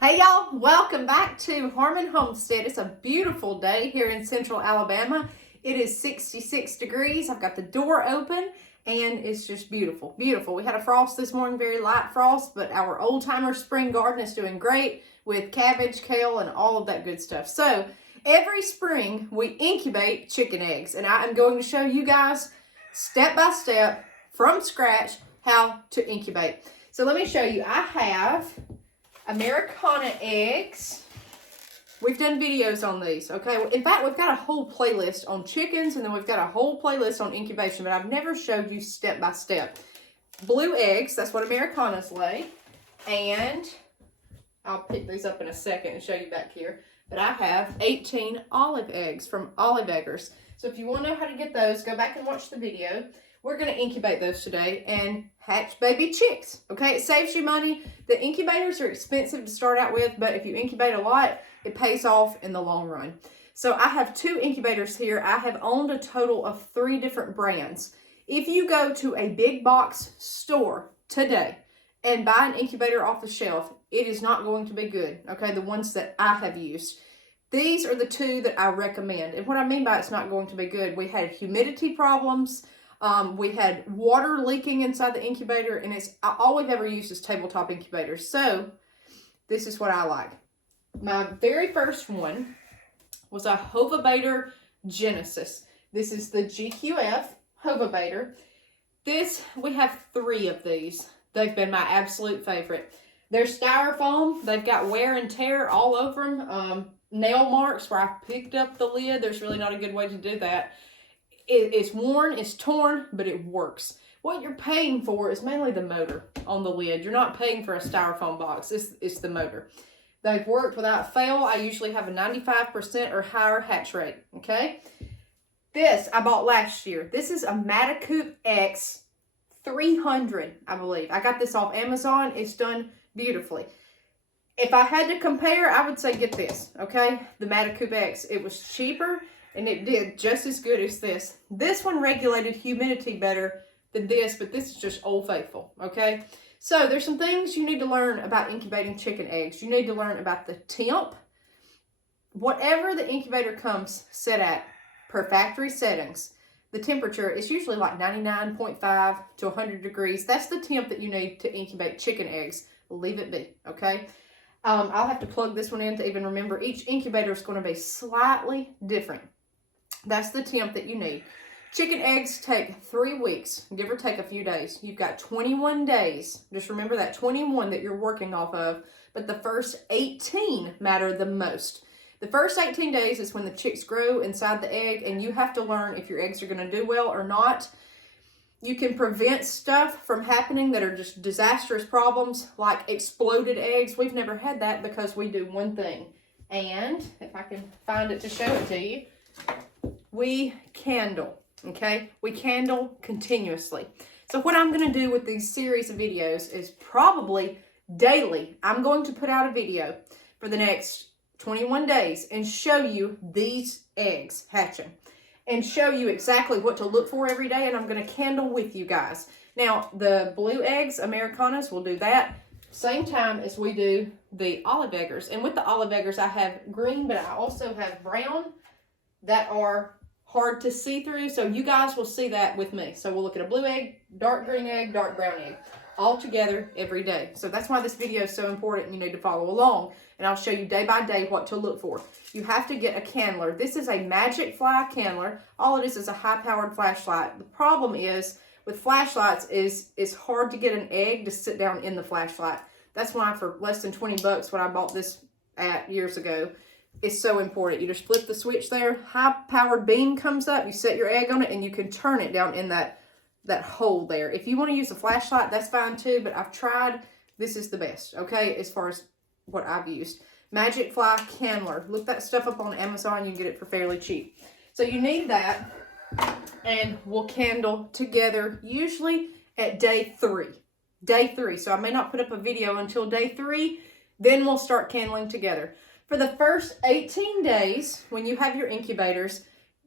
Hey y'all, welcome back to Homestead. It's a beautiful day here in central Alabama. It is 66 degrees. I've got the door open and it's just beautiful, beautiful. We had a frost this morning, very light frost, but our old timer spring garden is doing great with cabbage, kale, and all of that good stuff. So every spring we incubate chicken eggs, and I am going to show you guys step by step from scratch how to incubate. So let me show you. I have Americana eggs. We've done videos on these, okay? In fact, we've got a whole playlist on chickens, and then we've got a whole playlist on incubation, but I've never showed you step by step. Blue eggs, that's what Americanas lay, and I'll pick these up in a second and show you back here, but I have 18 olive eggs from Olive Eggers. So if you want to know how to get those, go back and watch the video. We're going to incubate those today and hatch baby chicks, okay? It saves you money. The incubators are expensive to start out with, but if you incubate a lot, it pays off in the long run. So I have 2 incubators here. I have owned a total of 3 different brands. If you go to a big box store today and buy an incubator off the shelf, it is not going to be good, okay? The ones that I have used. These are the 2 that I recommend. And what I mean by it's not going to be good, we had humidity problems. We had water leaking inside the incubator, and all we've ever used is tabletop incubators. So this is what I like. My very first one was a Hovabator Genesis. This is the GQF Hovabator. We have 3 of these. They've been my absolute favorite. They're styrofoam. They've got wear and tear all over them. Nail marks where I picked up the lid. There's really not a good way to do that. It's worn, it's torn, but it works. What you're paying for is mainly the motor on the lid. You're not paying for a styrofoam box. It's the motor. They've worked without fail. I usually have a 95% or higher hatch rate, okay? This I bought last year. This is a Matacoop X 300, I believe. I got this off Amazon. It's done beautifully. If I had to compare, I would say get this, okay? The Matacoop X. It was cheaper, and it did just as good as this. This one regulated humidity better than this, but this is just Old Faithful, okay? So there's some things you need to learn about incubating chicken eggs. You need to learn about the temp. Whatever the incubator comes set at per factory settings, the temperature is usually like 99.5 to 100 degrees. That's the temp that you need to incubate chicken eggs. Leave it be, okay? I'll have to plug this one in to even remember. Each incubator is going to be slightly different. That's the temp that you need. Chicken eggs take 3 weeks, give or take a few days. You've got 21 days. Just remember that 21 that you're working off of, but the first 18 matter the most. The first 18 days is when the chicks grow inside the egg, and you have to learn if your eggs are going to do well or not. You can prevent stuff from happening that are just disastrous problems, like exploded eggs. We've never had that because we do one thing. And if I can find it to show it to you, we candle, okay? We candle continuously. So what I'm going to do with these series of videos is probably daily, I'm going to put out a video for the next 21 days and show you these eggs hatching and show you exactly what to look for every day, and I'm going to candle with you guys. Now, the blue eggs, Americanas, will do that same time as we do the Olive Eggers. And with the Olive Eggers, I have green, but I also have brown that are hard to see through, so you guys will see that with me. So we'll look at a blue egg, dark green egg, dark brown egg, all together every day. So that's why this video is so important. You need to follow along, and I'll show you day by day what to look for. You have to get a candler. This is a Magic Fly candler. All it is a high-powered flashlight. The problem is with flashlights is it's hard to get an egg to sit down in the flashlight. That's why for less than 20 bucks, when I bought this at years ago, it's so important. You just flip the switch there, high-powered beam comes up, you set your egg on it, and you can turn it down in that hole there. If you want to use a flashlight, that's fine too, but I've tried. This is the best, okay, as far as what I've used. Magic Fly Candler. Look that stuff up on Amazon. You can get it for fairly cheap. So you need that, and we'll candle together usually at day 3. Day 3. So I may not put up a video until day 3. Then we'll start candling together. For the first 18 days, when you have your incubators,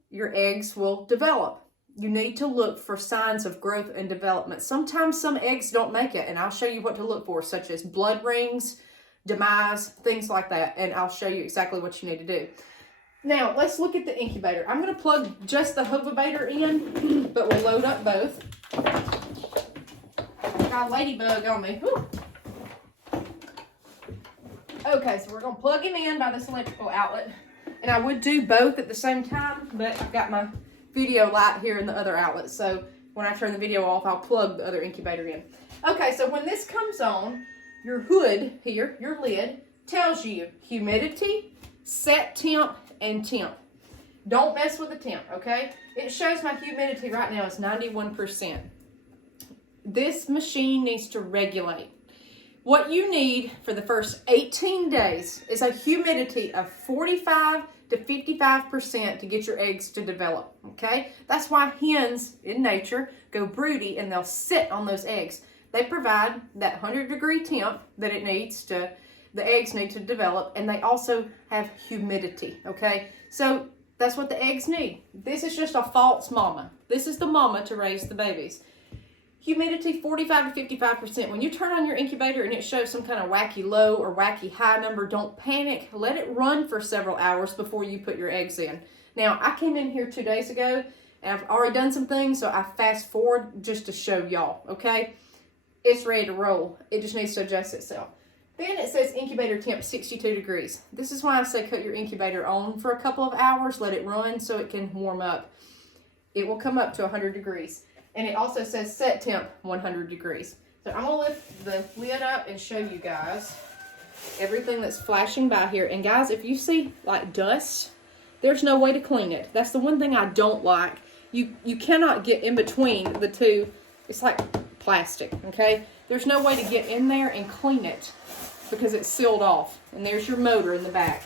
your eggs will develop. You need to look for signs of growth and development. Sometimes some eggs don't make it, and I'll show you what to look for, such as blood rings, demise, things like that. And I'll show you exactly what you need to do. Now, let's look at the incubator. I'm going to plug just the Hovabator in, but we'll load up both. Got a ladybug on me. Whew. Okay, so we're going to plug him in by this electrical outlet. And I would do both at the same time, but I've got my video light here in the other outlet. So when I turn the video off, I'll plug the other incubator in. Okay, so when this comes on, your hood here, your lid, tells you humidity, set temp, and temp. Don't mess with the temp, okay? It shows my humidity right now is 91%. This machine needs to regulate. What you need for the first 18 days is a humidity of 45 to 55% to get your eggs to develop, okay? That's why hens in nature go broody and they'll sit on those eggs. They provide that 100-degree temp that the eggs need to develop, and they also have humidity, okay? So that's what the eggs need. This is just a false mama. This is the mama to raise the babies. Humidity 45 to 55%. When you turn on your incubator and it shows some kind of wacky low or wacky high number, don't panic. Let it run for several hours before you put your eggs in. Now, I came in here 2 days ago and I've already done some things, so I fast forward just to show y'all, okay? It's ready to roll. It just needs to adjust itself. Then it says incubator temp 62 degrees. This is why I say cut your incubator on for a couple of hours, let it run so it can warm up. It will come up to 100 degrees. And it also says set temp 100 degrees. So I'm going to lift the lid up and show you guys everything that's flashing by here. And guys, if you see like dust, there's no way to clean it. That's the one thing I don't like. You cannot get in between the two. It's like plastic, okay? There's no way to get in there and clean it because it's sealed off. And there's your motor in the back.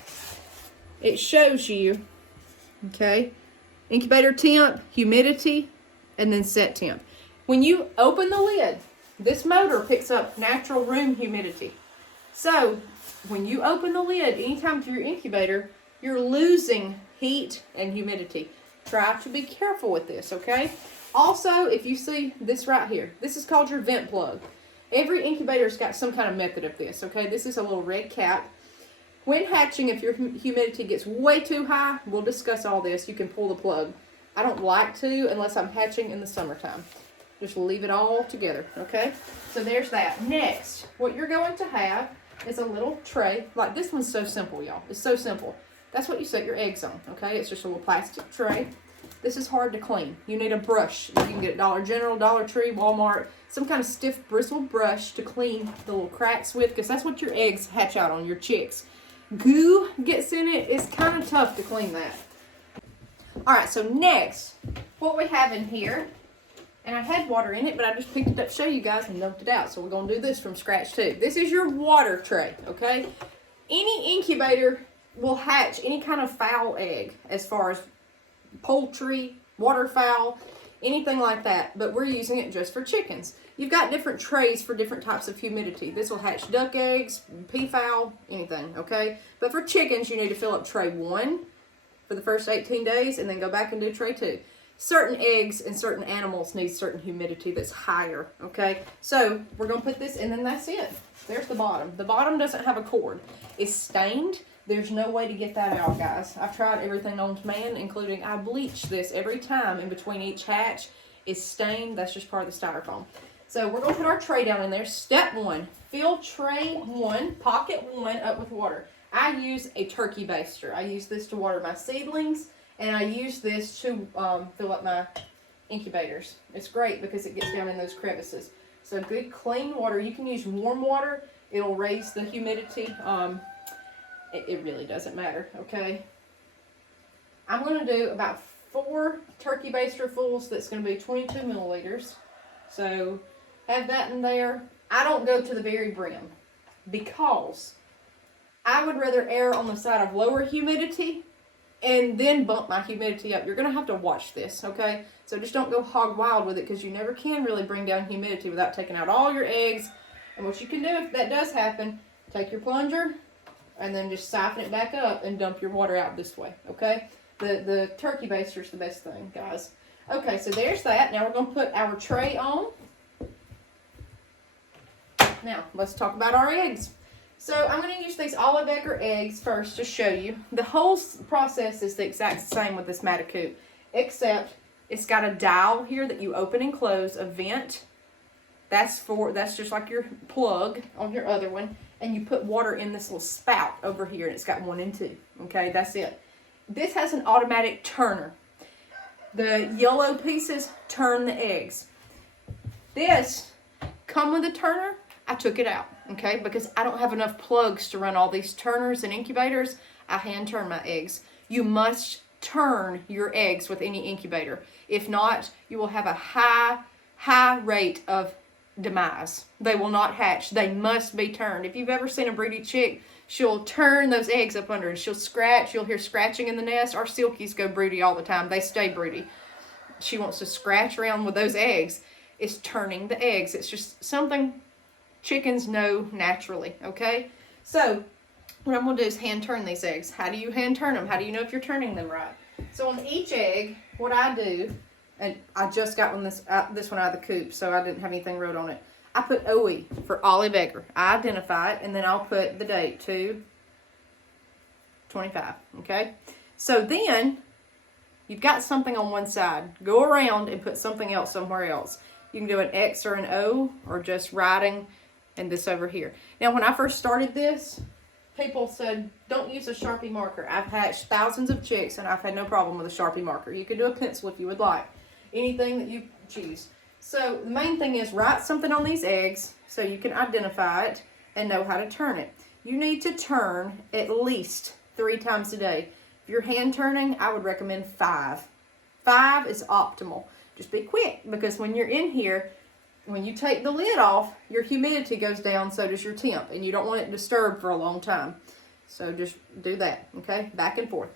It shows you, okay, incubator temp, humidity, and then set temp. When you open the lid, this motor picks up natural room humidity. So when you open the lid, anytime through your incubator, you're losing heat and humidity. Try to be careful with this, okay? Also, if you see this right here, this is called your vent plug. Every incubator's got some kind of method of this, okay? This is a little red cap. When hatching, if your humidity gets way too high, we'll discuss all this. You can pull the plug. I don't like to unless I'm hatching in the summertime. Just leave it all together, okay? So there's that. Next, what you're going to have is a little tray. Like this one's so simple, y'all. It's so simple. That's what you set your eggs on, okay? It's just a little plastic tray. This is hard to clean. You need a brush. You can get at Dollar General, Dollar Tree, Walmart, some kind of stiff bristled brush to clean the little cracks with, because that's what your eggs hatch out on, your chicks. Goo gets in it. It's kind of tough to clean that. All right, so next, what we have in here, and I had water in it, but I just picked it up to show you guys and dumped it out. So we're going to do this from scratch too. This is your water tray, okay? Any incubator will hatch any kind of fowl egg as far as poultry, waterfowl, anything like that. But we're using it just for chickens. You've got different trays for different types of humidity. This will hatch duck eggs, peafowl, anything, okay? But for chickens, you need to fill up tray 1 for the first 18 days and then go back and do tray 2. Certain eggs and certain animals need certain humidity that's higher, okay? So we're going to put this, and then that's it. There's the bottom. The bottom doesn't have a cord. It's stained. There's no way to get that out, guys. I've tried everything known to man, including I bleach this every time in between each hatch. It's stained. That's just part of the styrofoam. So we're going to put our tray down in there. Step 1, fill tray 1, pocket 1 up with water. I use a turkey baster. I use this to water my seedlings, and I use this to fill up my incubators. It's great because it gets down in those crevices. So good clean water. You can use warm water. It'll raise the humidity. It really doesn't matter, okay? I'm going to do about 4 turkey baster fulls. That's going to be 22 milliliters. So have that in there. I don't go to the very brim because I would rather err on the side of lower humidity and then bump my humidity up. You're going to have to watch this, okay? So just don't go hog wild with it, because you never can really bring down humidity without taking out all your eggs. And what you can do if that does happen, take your plunger and then just siphon it back up and dump your water out this way, okay? The turkey baster is the best thing, guys. Okay, so there's that. Now we're going to put our tray on. Now, let's talk about our eggs. So I'm going to use these olive egg eggs first to show you. The whole process is the exact same with this Matacoop, except it's got a dial here that you open and close, a vent. That's just like your plug on your other one. And you put water in this little spout over here, and it's got 1 and 2. Okay, that's it. This has an automatic turner. The yellow pieces turn the eggs. This come with a turner. I took it out, okay, because I don't have enough plugs to run all these turners and incubators. I hand turn my eggs. You must turn your eggs with any incubator. If not, you will have a high rate of demise. They will not hatch. They must be turned. If you've ever seen a broody chick, she'll turn those eggs up under and she'll scratch. You'll hear scratching in the nest. Our silkies go broody all the time. They stay broody. She wants to scratch around with those eggs. It's turning the eggs. It's just something chickens know naturally, okay? So what I'm going to do is hand turn these eggs. How do you hand turn them? How do you know if you're turning them right? So on each egg, what I do, and I just got this one out of the coop, so I didn't have anything wrote on it. I put OE for olive egger. I identify it, and then I'll put the date, 2/25, okay? So then you've got something on one side. Go around and put something else somewhere else. You can do an X or an O, or just writing and this over here. Now, when I first started this, people said, don't use a Sharpie marker. I've hatched thousands of chicks, and I've had no problem with a Sharpie marker. You can do a pencil if you would like. Anything that you choose. So the main thing is write something on these eggs so you can identify it and know how to turn it. You need to turn at least 3 times a day. If you're hand turning, I would recommend 5. 5 is optimal. Just be quick, because when you're in here, when you take the lid off, your humidity goes down, so does your temp, and you don't want it disturbed for a long time. So just do that, okay? Back and forth.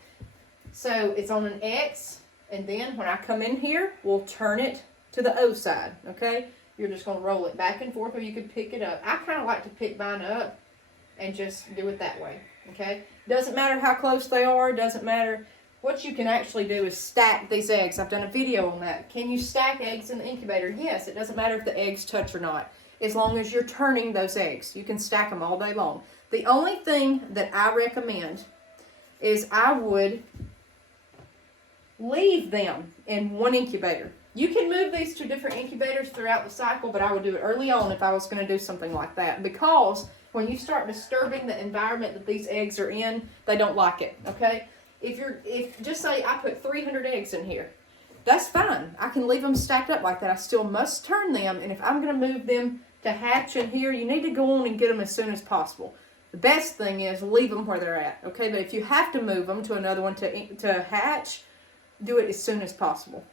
So it's on an X, and then when I come in here, we'll turn it to the O side, okay? You're just going to roll it back and forth, or you could pick it up. I kind of like to pick mine up and just do it that way, okay? Doesn't matter how close they are, doesn't matter. What you can actually do is stack these eggs. I've done a video on that. Can you stack eggs in the incubator? Yes, it doesn't matter if the eggs touch or not, as long as you're turning those eggs. You can stack them all day long. The only thing that I recommend is I would leave them in one incubator. You can move these to different incubators throughout the cycle, but I would do it early on if I was going to do something like that, because when you start disturbing the environment that these eggs are in, they don't like it, okay? If just say I put 300 eggs in here, that's fine. I can leave them stacked up like that. I still must turn them, and if I'm going to move them to hatch in here, you need to go on and get them as soon as possible. The best thing is leave them where they're at, okay? But if you have to move them to another one to hatch, do it as soon as possible.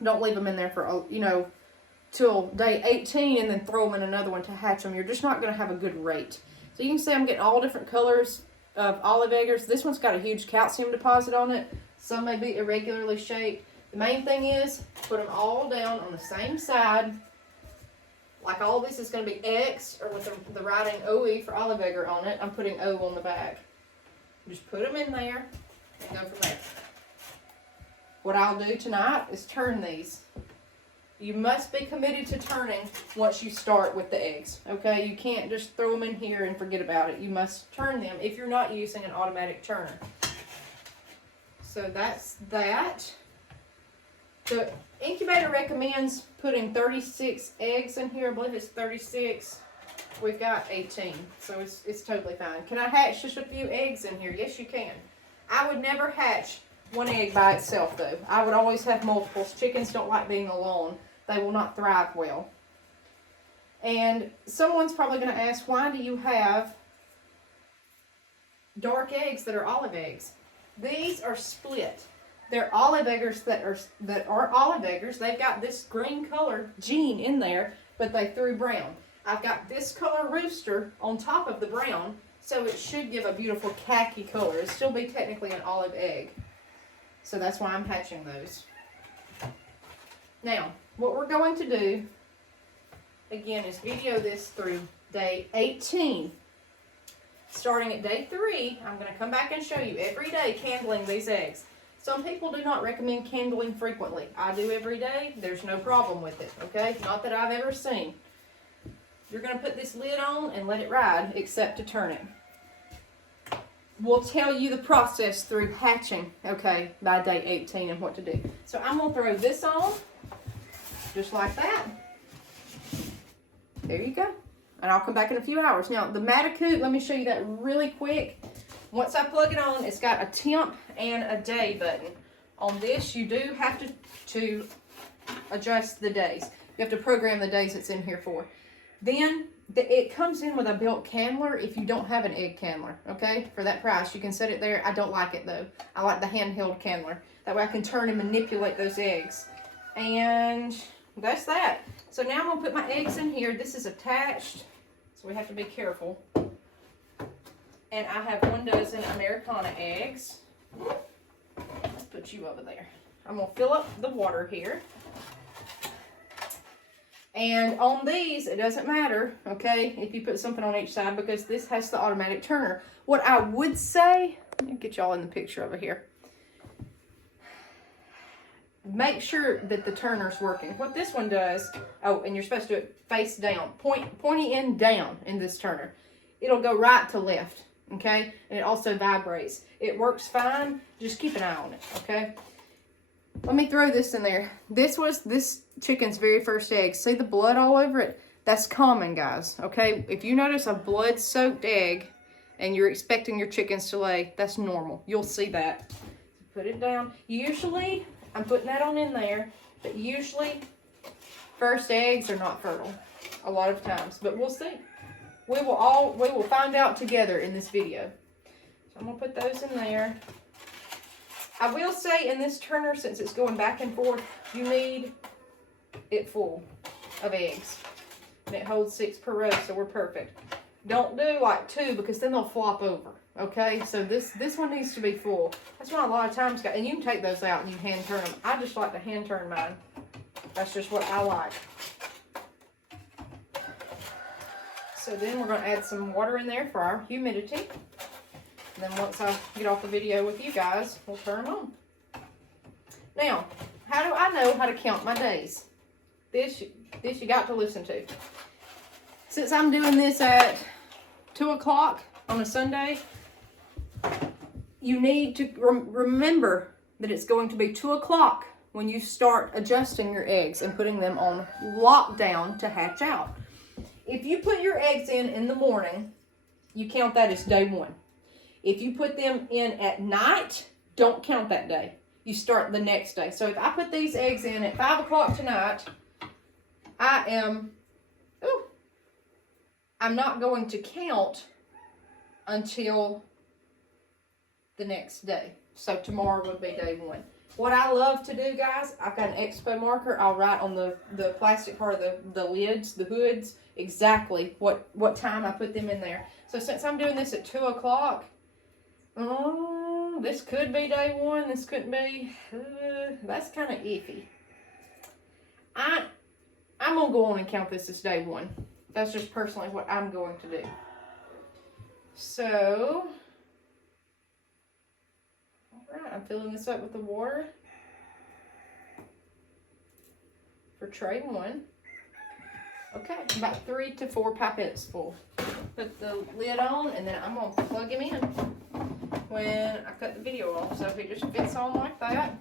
Don't leave them in there for, till day 18 and then throw them in another one to hatch them. You're just not going to have a good rate. So you can see I'm getting all different colors of olive eggers. This one's got a huge calcium deposit on it. Some may be irregularly shaped. The main thing is put them all down on the same side. Like all this is going to be X, or with the writing OE for olive egger on it, I'm putting O on the back. Just put them in there and go from there. What I'll do tonight is turn these. You must be committed to turning once you start with the eggs, okay? You can't just throw them in here and forget about it. You must turn them if you're not using an automatic turner. So that's that. The incubator recommends putting 36 eggs in here. I believe it's 36. We've got 18, so it's totally fine. Can I hatch just a few eggs in here? Yes, you can. I would never hatch one egg by itself, though. I would always have multiples. Chickens don't like being alone. They will not thrive well. And someone's probably going to ask, why do you have dark eggs that are olive eggs? These are split. They're olive eggers that are olive eggers. They've got this green color gene in there, but they threw brown. I've got this color rooster on top of the brown, so it should give a beautiful khaki color. It'll still be technically an olive egg. So that's why I'm hatching those. Now, what we're going to do, again, is video this through day 18. Starting at day 3, I'm going to come back and show you every day candling these eggs. Some people do not recommend candling frequently. I do every day. There's no problem with it, okay? Not that I've ever seen. you're going to put this lid on and let it ride, except to turn it. We'll tell you the process through hatching, okay, by day 18 and what to do. So I'm going to throw this on, just like that. There you go. And I'll come back in a few hours. Now, the Matacoot, let me show you that really quick. Once I plug it on, it's got a temp and a day button. On this, you do have to adjust the days. You have to program the days it's in here for. Then, it comes in with a built candler if you don't have an egg candler, okay? For that price, you can set it there. I don't like it, though. I like the handheld candler. That way I can turn and manipulate those eggs. And that's that. So now I'm going to put my eggs in here. This is attached, so we have to be careful. And I have 1 dozen Americana eggs. Let's put you over there. I'm going to fill up the water here. And on these, it doesn't matter, okay, if you put something on each side, because this has the automatic turner. What I would say, let me get y'all in the picture over here. Make sure that the turner's working. What this one does, oh, and you're supposed to do it face down, pointy end down in this turner. It'll go right to left, okay, and it also vibrates. It works fine, just keep an eye on it, okay. Let me throw this in there. This was this chicken's very first egg. See the blood all over it? That's common, guys, okay? If you notice a blood-soaked egg and you're expecting your chickens to lay, that's normal. You'll see that. Put it down. Usually, I'm putting that on in there, but usually first eggs are not fertile a lot of times, but we'll see. We will find out together in this video. So I'm gonna put those in there. I will say in this turner, since it's going back and forth, you need it full of eggs. And it holds 6 per row, so we're perfect. Don't do like 2, because then they'll flop over, okay? So this one needs to be full. That's why a lot of times, and you can take those out and you hand turn them. I just like to hand turn mine. That's just what I like. So then we're going to add some water in there for our humidity. And then once I get off the video with you guys, we'll turn them on. Now, how do I know how to count my days? This you got to listen to. Since I'm doing this at 2 o'clock on a Sunday, you need to remember that it's going to be 2 o'clock when you start adjusting your eggs and putting them on lockdown to hatch out. If you put your eggs in the morning, you count that as day 1. If you put them in at night, don't count that day. You start the next day. So if I put these eggs in at 5 o'clock tonight, I'm not going to count until the next day. So tomorrow would be day 1. What I love to do, guys, I've got an expo marker. I'll write on the plastic part of the lids, the hoods, exactly what time I put them in there. So since I'm doing this at 2 o'clock, this could be day 1. This couldn't be. That's kind of iffy. I'm going to go on and count this as day 1. That's just personally what I'm going to do. So, alright, I'm filling this up with the water for tray 1. Okay, about 3 to 4 pipettes full. Put the lid on, and then I'm going to plug him in when I cut the video off. So he just fits on like that.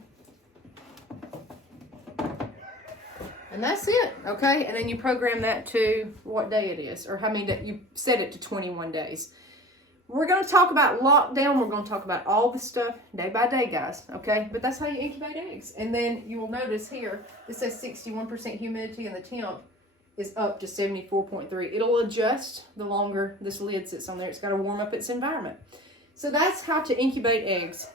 And that's it, okay? And then you program that to what day it is, or how many days. You set it to 21 days. We're going to talk about lockdown. We're going to talk about all this stuff day by day, guys, okay? But that's how you incubate eggs. And then you will notice here, it says 61% humidity, and the temp is up to 74.3. It'll adjust the longer this lid sits on there. It's got to warm up its environment. So that's how to incubate eggs.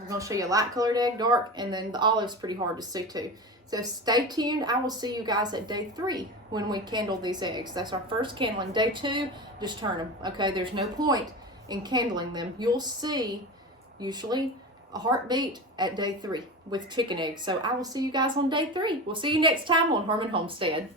I'm going to show you a light colored egg, dark, and then the olive's pretty hard to see too. So stay tuned. I will see you guys at day 3 when we candle these eggs. That's our first candling. Day 2, just turn them, okay? There's no point in candling them. You'll see usually a heartbeat at day 3 with chicken eggs. So I will see you guys on day 3. We'll see you next time on Homestead.